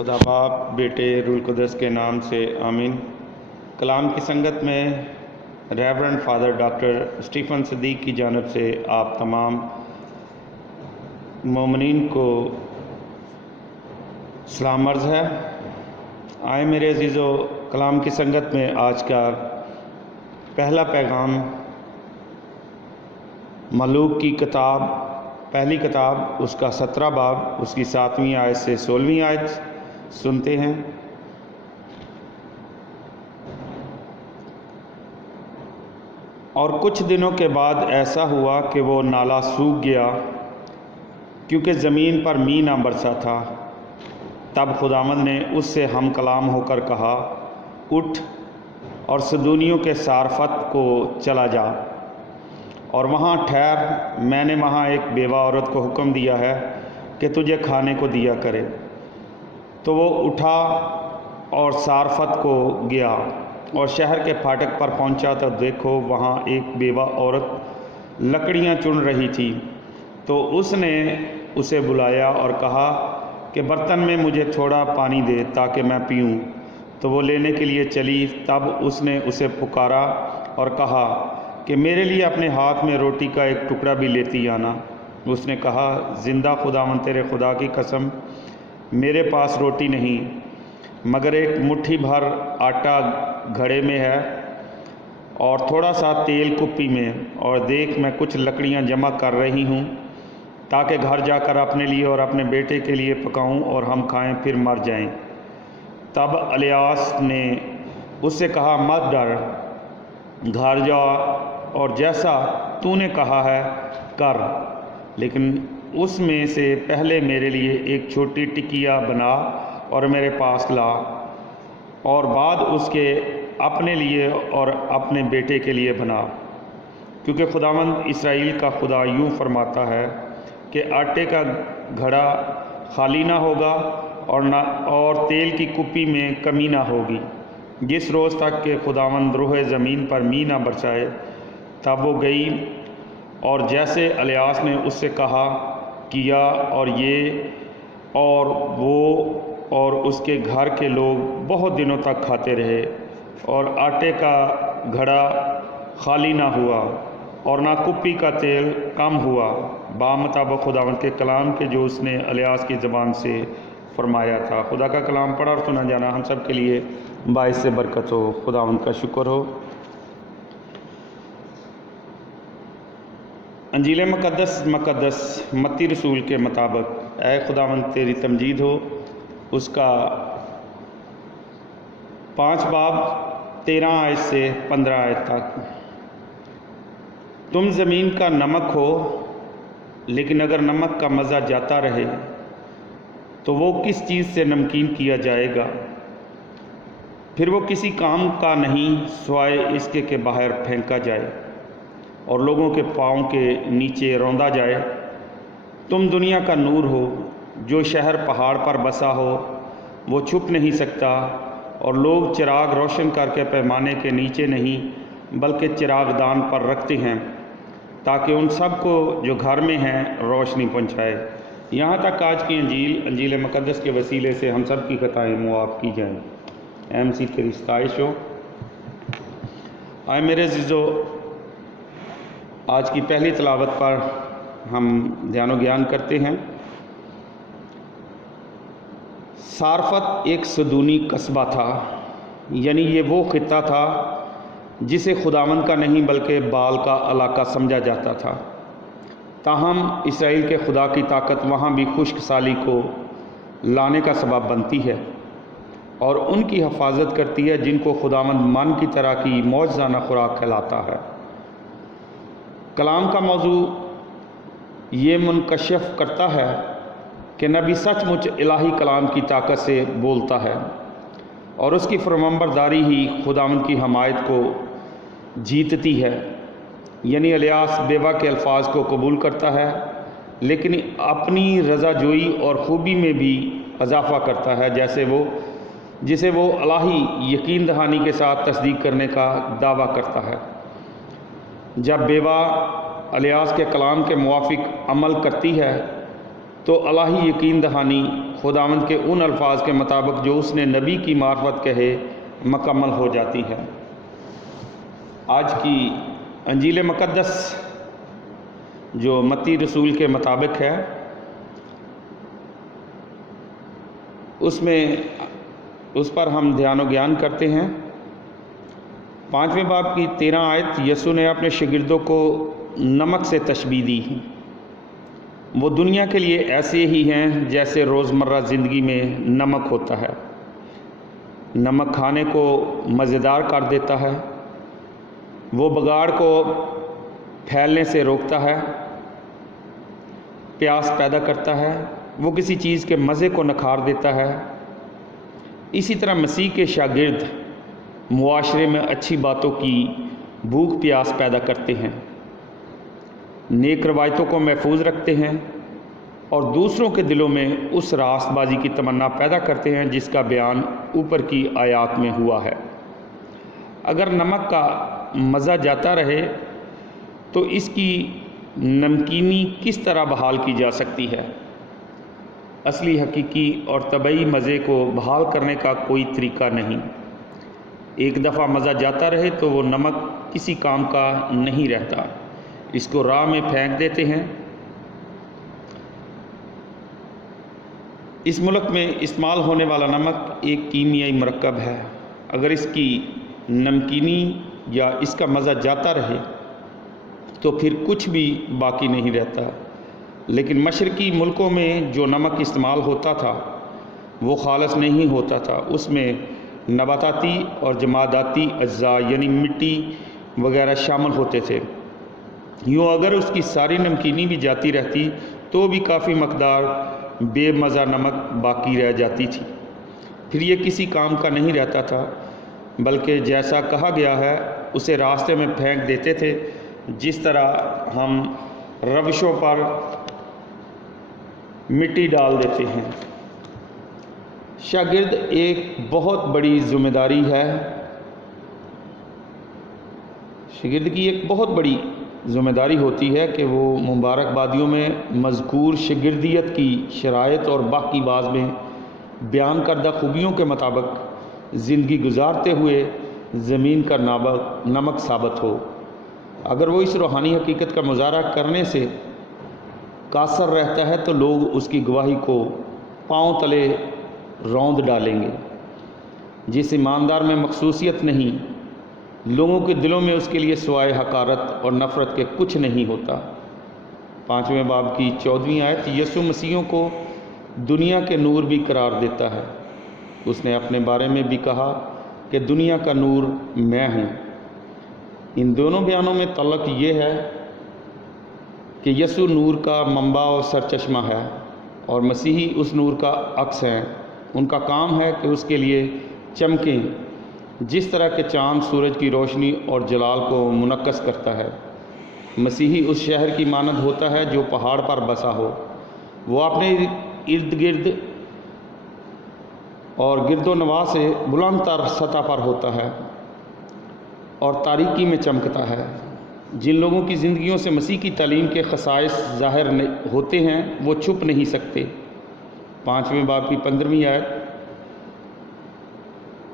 खुदा बाप बेटे रूल कुदस के नाम से आमीन। कलाम की संगत में reverend father doctor Stephen Sadiq की जानब से आप तमाम मोमिनीन को सलाम अर्ज़ है। आए मेरे अजीज़ो, कलाम की संगत में आज का पहला पैगाम मलूक की किताब, पहली किताब, उसका 17 बाब, उसकी 7वीं आयत से 16वीं आयत सुनते हैं। और कुछ दिनों के बाद ऐसा हुआ कि वो नाला सूख गया क्योंकि ज़मीन पर मींह ना बरसा था। तब खुदावंद ने उससे हम कलाम होकर कहा, उठ और सदूनियों के सारफत को चला जा और वहाँ ठहर। मैंने वहाँ एक बेवा औरत को हुक्म दिया है कि तुझे खाने को दिया करे। तो वो उठा और सारफत को गया और शहर के फाटक पर पहुंचा तो देखो वहाँ एक बेवा औरत लकड़ियाँ चुन रही थी। तो उसने उसे बुलाया और कहा कि बर्तन में मुझे थोड़ा पानी दे ताकि मैं पीऊँ। तो वो लेने के लिए चली। तब उसने उसे पुकारा और कहा कि मेरे लिए अपने हाथ में रोटी का एक टुकड़ा भी लेती आना। उसने कहा, ज़िंदा खुदावंद तेरे खुदा की कसम, मेरे पास रोटी नहीं मगर एक मुट्ठी भर आटा घड़े में है और थोड़ा सा तेल कुप्पी में, और देख मैं कुछ लकड़ियां जमा कर रही हूँ ताकि घर जाकर अपने लिए और अपने बेटे के लिए पकाऊं और हम खाएं फिर मर जाएं। तब अलियास ने उससे कहा, मत डर, घर जा और जैसा तूने कहा है कर, लेकिन उसमें से पहले मेरे लिए एक छोटी टिकिया बना और मेरे पास ला, और बाद उसके अपने लिए और अपने बेटे के लिए बना। क्योंकि खुदावंद इसराइल का खुदा यूँ फरमाता है कि आटे का घड़ा खाली ना होगा और तेल की कुप्पी में कमी ना होगी, जिस रोज़ तक कि खुदावंद रूह ज़मीन पर मींह ना बरसाए। तब वो गई और जैसे अलियास ने उससे कहा किया, और ये और वो और उसके घर के लोग बहुत दिनों तक खाते रहे, और आटे का घड़ा खाली ना हुआ और ना कुप्पी का तेल कम हुआ, बामुताबिक खुदावंद के कलाम के जो उसने अलियास की ज़बान से फरमाया था। खुदा का कलाम पढ़ा और सुना जाना हम सब के लिए बाइस से बरकत हो। खुदावंद का शुक्र हो। अंजील मुक़द्दस मत्ती रसूल के मुताबिक, ऐ खुदावंद तेरी तमजीद हो, उसका 5 बाब 13 आयत से 15 आयत तक। तुम ज़मीन का नमक हो, लेकिन अगर नमक का मज़ा जाता रहे तो वो किस चीज़ से नमकीन किया जाएगा? फिर वो किसी काम का नहीं सिवाय इसके के बाहर फेंका जाए और लोगों के पाँव के नीचे रौंदा जाए। तुम दुनिया का नूर हो। जो शहर पहाड़ पर बसा हो वो छुप नहीं सकता, और लोग चिराग रोशन करके पैमाने के नीचे नहीं बल्कि चिरागदान पर रखते हैं ताकि उन सब को जो घर में हैं रोशनी पहुंचाए। यहाँ तक आज की अंजील मुक़द्दस के वसीले से हम सब की खताएँ मुआफ़ की जाएँ। MC तेरी सताइश हो। आए मेरे अज़ीज़ो, आज की पहली तिलावत पर हम ध्यान ज्ञान करते हैं। सारफत एक सदूनी कस्बा था, यानी ये वो खित्ता था जिसे खुदावंद का नहीं बल्कि बाल का इलाका समझा जाता था। ताहम इसराइल के खुदा की ताकत वहाँ भी खुश्क साली को लाने का सबब बनती है और उनकी हिफाजत करती है जिनको खुदावंद मन की तरह की मौजज़ाना खुराक खिलाता है। कलाम का मौजू ये मुनकशफ करता है कि नबी सचमुच इलाही कलाम की ताकत से बोलता है और उसकी फरमाबरदारी ही खुदावंद की हमायत को जीतती है। यानी अलियास बेवा के अल्फाज को कबूल करता है, लेकिन अपनी रज़ाजोई और ख़ूबी में भी इजाफ़ा करता है, जिसे वो इलाही यकीन दहानी के साथ तस्दीक करने का दावा करता है। जब बेवा अलियास के कलाम के मुवाफिक अमल करती है तो इलाही यकीन दहानी خداوند کے ان الفاظ کے مطابق جو اس نے نبی کی معرفت کہے مکمل ہو جاتی ہے۔ آج کی انجیل مقدس جو متی رسول کے مطابق ہے، اس پر ہم دھیان و گیان کرتے ہیں۔ 5ویں باب کی 13 آیت، یسوع نے اپنے شاگردوں کو نمک سے تشبیہ دی۔ وہ دنیا کے لیے ایسے ہی ہیں جیسے روزمرہ زندگی میں نمک ہوتا ہے۔ نمک کھانے کو مزیدار کر دیتا ہے، وہ بگاڑ کو پھیلنے سے روکتا ہے، پیاس پیدا کرتا ہے، وہ کسی چیز کے مزے کو نکھار دیتا ہے۔ اسی طرح مسیح کے شاگرد معاشرے میں اچھی باتوں کی بھوک پیاس پیدا کرتے ہیں، نیک روایتوں کو محفوظ رکھتے ہیں اور دوسروں کے دلوں میں اس راست بازی کی تمنا پیدا کرتے ہیں جس کا بیان اوپر کی آیات میں ہوا ہے۔ اگر نمک کا مزہ جاتا رہے تو اس کی نمکینی کس طرح بحال کی جا سکتی ہے؟ اصلی، حقیقی اور طبعی مزے کو بحال کرنے کا کوئی طریقہ نہیں۔ ایک دفعہ مزہ جاتا رہے تو وہ نمک کسی کام کا نہیں رہتا، اس کو راہ میں پھینک دیتے ہیں۔ اس ملک میں استعمال ہونے والا نمک ایک کیمیائی مرکب ہے۔ اگر اس کی نمکینی یا اس کا مزہ جاتا رہے تو پھر کچھ بھی باقی نہیں رہتا۔ لیکن مشرقی ملکوں میں جو نمک استعمال ہوتا تھا وہ خالص نہیں ہوتا تھا، اس میں نباتاتی اور جماداتی اجزاء یعنی مٹی وغیرہ شامل ہوتے تھے۔ یوں اگر اس کی ساری نمکینی بھی جاتی رہتی تو بھی کافی مقدار بے مزہ نمک باقی رہ جاتی تھی، پھر یہ کسی کام کا نہیں رہتا تھا، بلکہ جیسا کہا گیا ہے اسے راستے میں پھینک دیتے تھے، جس طرح ہم روشوں پر مٹی ڈال دیتے ہیں۔ شاگرد ایک بہت بڑی ذمہ داری ہے، شاگرد کی ایک بہت بڑی ذمہ داری ہوتی ہے کہ وہ مبارکبادیوں میں مذکور شاگردیت کی شرائط اور باقی بعض میں بیان کردہ خوبیوں کے مطابق زندگی گزارتے ہوئے زمین کا نمک ثابت ہو۔ اگر وہ اس روحانی حقیقت کا مظاہرہ کرنے سے قاصر رہتا ہے تو لوگ اس کی گواہی کو پاؤں تلے روند ڈالیں گے۔ جس ایماندار میں مخصوصیت نہیں، لوگوں کے دلوں میں اس کے لیے سوائے حقارت اور نفرت کے کچھ نہیں ہوتا۔ 5ویں باب کی 14ویں آیت، یسوع مسیحیوں کو دنیا کے نور بھی قرار دیتا ہے۔ اس نے اپنے بارے میں بھی کہا کہ دنیا کا نور میں ہوں۔ ان دونوں بیانوں میں تعلق یہ ہے کہ یسوع نور کا منبع اور سرچشمہ ہے اور مسیحی اس نور کا عکس ہیں۔ ان کا کام ہے کہ اس کے لیے چمکیں جس طرح کہ چاند سورج کی روشنی اور جلال کو منعکس کرتا ہے۔ مسیحی اس شہر کی مانند ہوتا ہے جو پہاڑ پر بسا ہو، وہ اپنے ارد گرد اور گرد و نواح سے بلند تر سطح پر ہوتا ہے اور تاریکی میں چمکتا ہے۔ جن لوگوں کی زندگیوں سے مسیح کی تعلیم کے خصائص ظاہر ہوتے ہیں وہ چھپ نہیں سکتے۔ 5ویں باب کی 15ویں آیت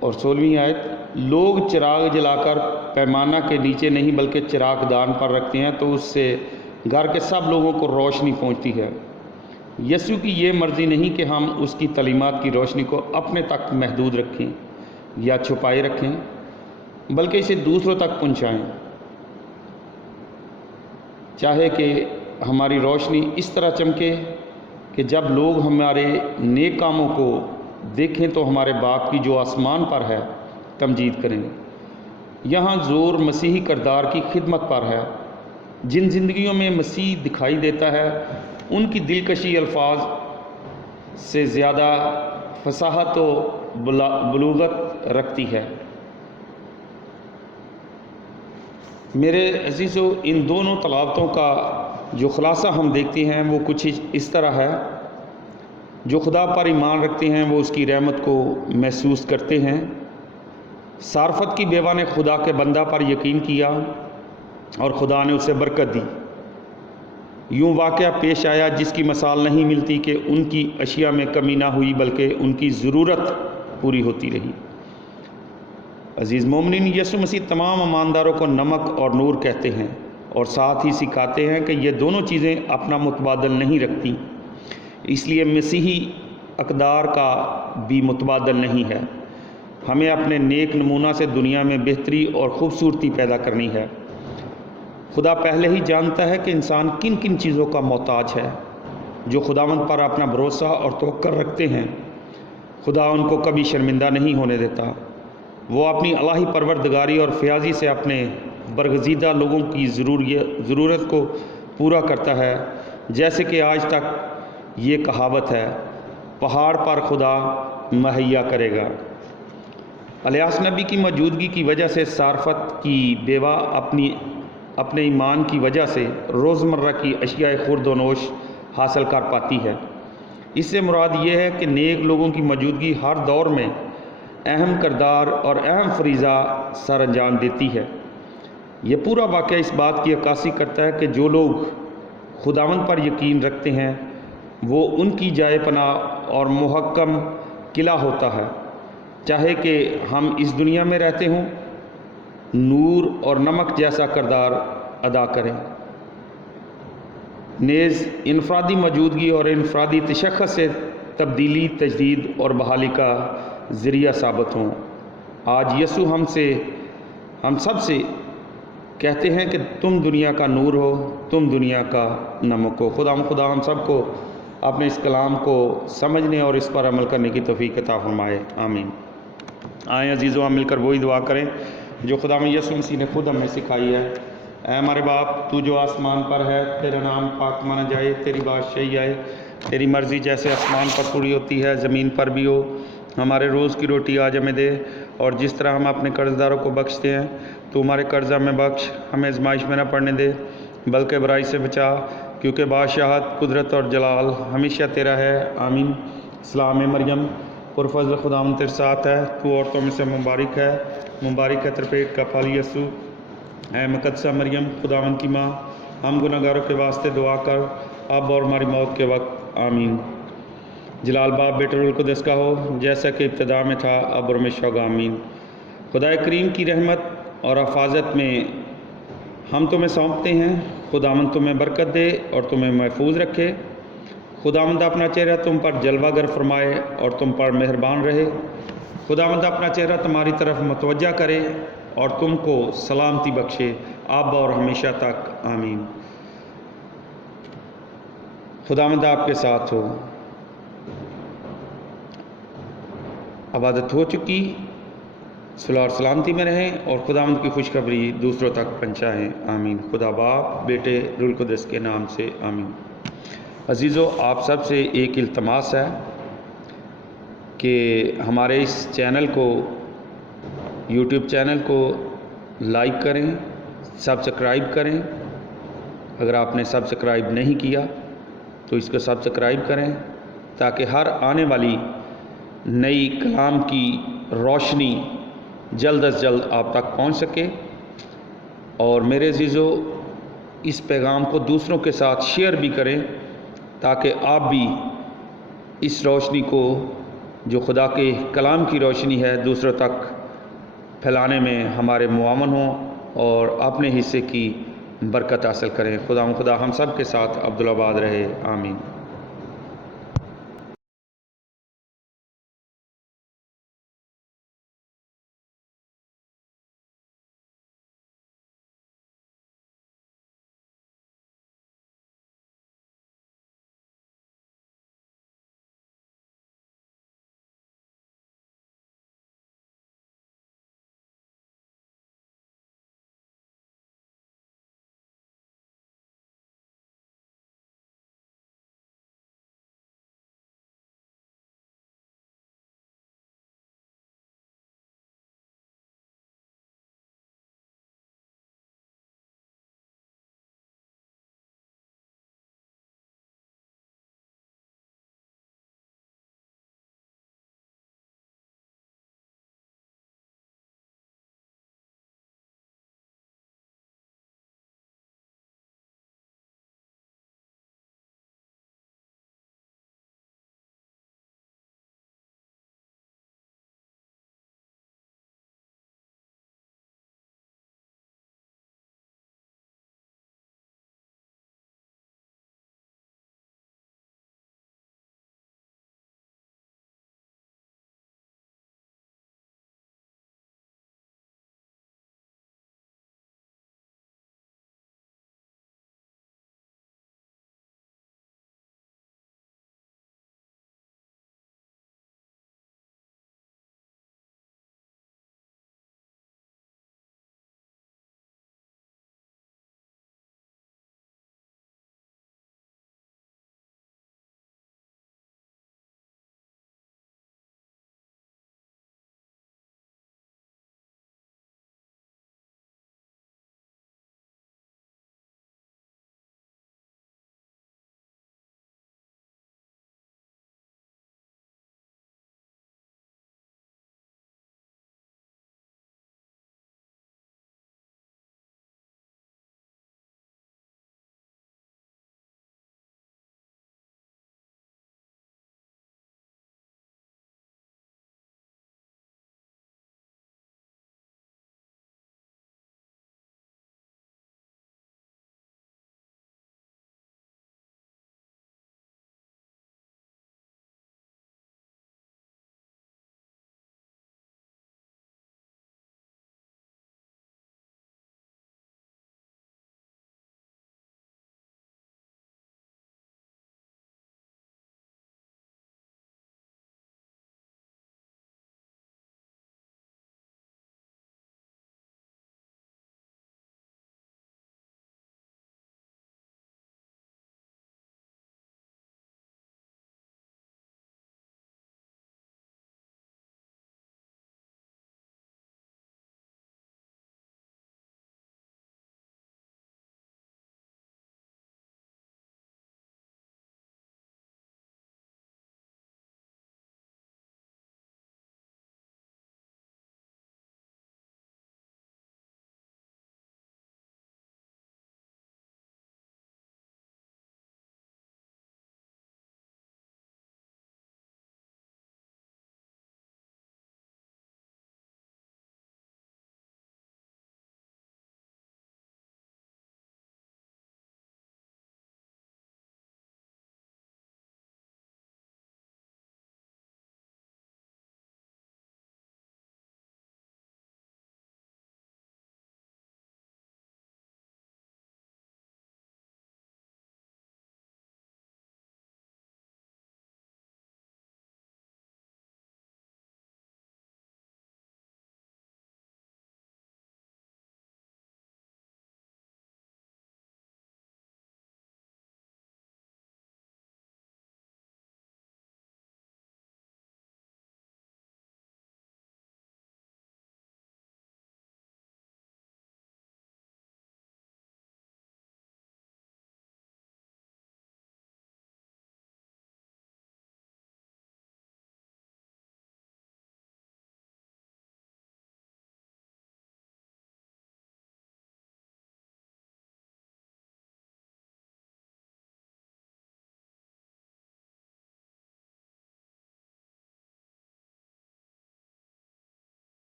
اور 16ویں آیت، لوگ چراغ جلا کر پیمانہ کے نیچے نہیں بلکہ چراغ دان پر رکھتے ہیں تو اس سے گھر کے سب لوگوں کو روشنی پہنچتی ہے۔ یسوع کی یہ مرضی نہیں کہ ہم اس کی تعلیمات کی روشنی کو اپنے تک محدود رکھیں یا چھپائے رکھیں، بلکہ اسے دوسروں تک پہنچائیں، چاہے کہ ہماری روشنی اس طرح چمکے کہ جب لوگ ہمارے نیک کاموں کو دیکھیں تو ہمارے باپ کی جو آسمان پر ہے تمجید کریں۔ یہاں زور مسیحی کردار کی خدمت پر ہے۔ جن زندگیوں میں مسیح دکھائی دیتا ہے ان کی دلکشی الفاظ سے زیادہ فصاحت و بلوغت رکھتی ہے۔ میرے عزیزو، ان دونوں تلاوتوں کا جو خلاصہ ہم دیکھتے ہیں وہ کچھ اس طرح ہے۔ جو خدا پر ایمان رکھتے ہیں وہ اس کی رحمت کو محسوس کرتے ہیں۔ صارفت کی بیوہ نے خدا کے بندہ پر یقین کیا اور خدا نے اسے برکت دی۔ یوں واقعہ پیش آیا جس کی مثال نہیں ملتی کہ ان کی اشیاء میں کمی نہ ہوئی بلکہ ان کی ضرورت پوری ہوتی رہی۔ عزیز مومنین، یسوع مسیح تمام ایمانداروں کو نمک اور نور کہتے ہیں اور ساتھ ہی سکھاتے ہیں کہ یہ دونوں چیزیں اپنا متبادل نہیں رکھتی۔ اس لیے مسیحی اقدار کا بھی متبادل نہیں ہے۔ ہمیں اپنے نیک نمونہ سے دنیا میں بہتری اور خوبصورتی پیدا کرنی ہے۔ خدا پہلے ہی جانتا ہے کہ انسان کن کن چیزوں کا محتاج ہے۔ جو خداوند پر اپنا بھروسہ اور توکل رکھتے ہیں، خدا ان کو کبھی شرمندہ نہیں ہونے دیتا۔ وہ اپنی الہی پروردگاری اور فیاضی سے اپنے برگزیدہ لوگوں کی ضرورت کو پورا کرتا ہے، جیسے کہ آج تک یہ کہاوت ہے، پہاڑ پر خدا مہیا کرے گا۔ الیاس نبی کی موجودگی کی وجہ سے صارفت کی بیوہ اپنے ایمان کی وجہ سے روزمرہ کی اشیاء خورد و نوش حاصل کر پاتی ہے۔ اس سے مراد یہ ہے کہ نیک لوگوں کی موجودگی ہر دور میں اہم کردار اور اہم فریضہ سر انجام دیتی ہے۔ یہ پورا واقعہ اس بات کی عکاسی کرتا ہے کہ جو لوگ خداوند پر یقین رکھتے ہیں وہ ان کی جائے پناہ اور محکم قلعہ ہوتا ہے، چاہے کہ ہم اس دنیا میں رہتے ہوں، نور اور نمک جیسا کردار ادا کریں، نیز انفرادی موجودگی اور انفرادی تشخص سے تبدیلی، تجدید اور بحالی کا ذریعہ ثابت ہوں۔ آج یسوع ہم سب سے کہتے ہیں کہ تم دنیا کا نور ہو، تم دنیا کا نمک ہو۔ خدا ہم سب کو اپنے اس کلام کو سمجھنے اور اس پر عمل کرنے کی توفیق عطا فرمائے، آمین۔ آئیں عزیزو، ہم مل کر وہی دعا کریں جو خدا یسوع مسیح نے خود ہمیں سکھائی ہے۔ اے ہمارے باپ، تو جو آسمان پر ہے، تیرا نام پاک مانا جائے، تیری بادشاہی آئے، تیری مرضی جیسے آسمان پر پوری ہوتی ہے زمین پر بھی ہو۔ ہمارے روز کی روٹی آج ہمیں دے، اور جس طرح ہم اپنے قرض داروں کو بخشتے ہیں تو ہمارے قرض ہمیں بخش، ہمیں آزمائش میں نہ پڑنے دے بلکہ برائی سے بچا، کیونکہ بادشاہت، قدرت اور جلال ہمیشہ تیرا ہے، آمین۔ سلام مریم، پرفضل خداوند تیرے ساتھ ہے، تو عورتوں میں سے مبارک ہے تیرے پیٹ کا پھل یسوع۔ اے مقدسہ مریم، خداوند کی ماں، ہم گناہ گاروں کے واسطے دعا کر، اب اور ہماری موت کے وقت، آمین۔ جلال باپ، بیٹے روح القدس کا ہو، جیسا کہ ابتدا میں تھا، اب اور ہمیشہ ہوگا، آمین۔ خدا کریم کی رحمت اور حفاظت میں ہم تمہیں سونپتے ہیں۔ خداوند تمہیں برکت دے اور تمہیں محفوظ رکھے۔ خداوند اپنا چہرہ تم پر جلوہ گر فرمائے اور تم پر مہربان رہے۔ خداوند اپنا چہرہ تمہاری طرف متوجہ کرے اور تم کو سلامتی بخشے، اب اور ہمیشہ تک، آمین۔ خداوند آپ کے ساتھ ہو۔ عبادت ہو چکی، صلاح اور سلامتی میں رہیں اور خداوند کی خوشخبری دوسروں تک پہنچائیں، آمین۔ خدا باپ، بیٹے، روح القدس کے نام سے، آمین۔ عزیزو، آپ سب سے ایک التماس ہے کہ ہمارے اس چینل کو، یوٹیوب چینل کو لائک کریں، سبسکرائب کریں۔ اگر آپ نے سبسکرائب نہیں کیا تو اس کو سبسکرائب کریں تاکہ ہر آنے والی نئی کلام کی روشنی جلد از جلد آپ تک پہنچ سکے۔ اور میرے عزیزو، اس پیغام کو دوسروں کے ساتھ شیئر بھی کریں تاکہ آپ بھی اس روشنی کو، جو خدا کے کلام کی روشنی ہے، دوسروں تک پھیلانے میں ہمارے معاون ہوں اور اپنے حصے کی برکت حاصل کریں۔ خدا ہم سب کے ساتھ عبدالآباد رہے، آمین۔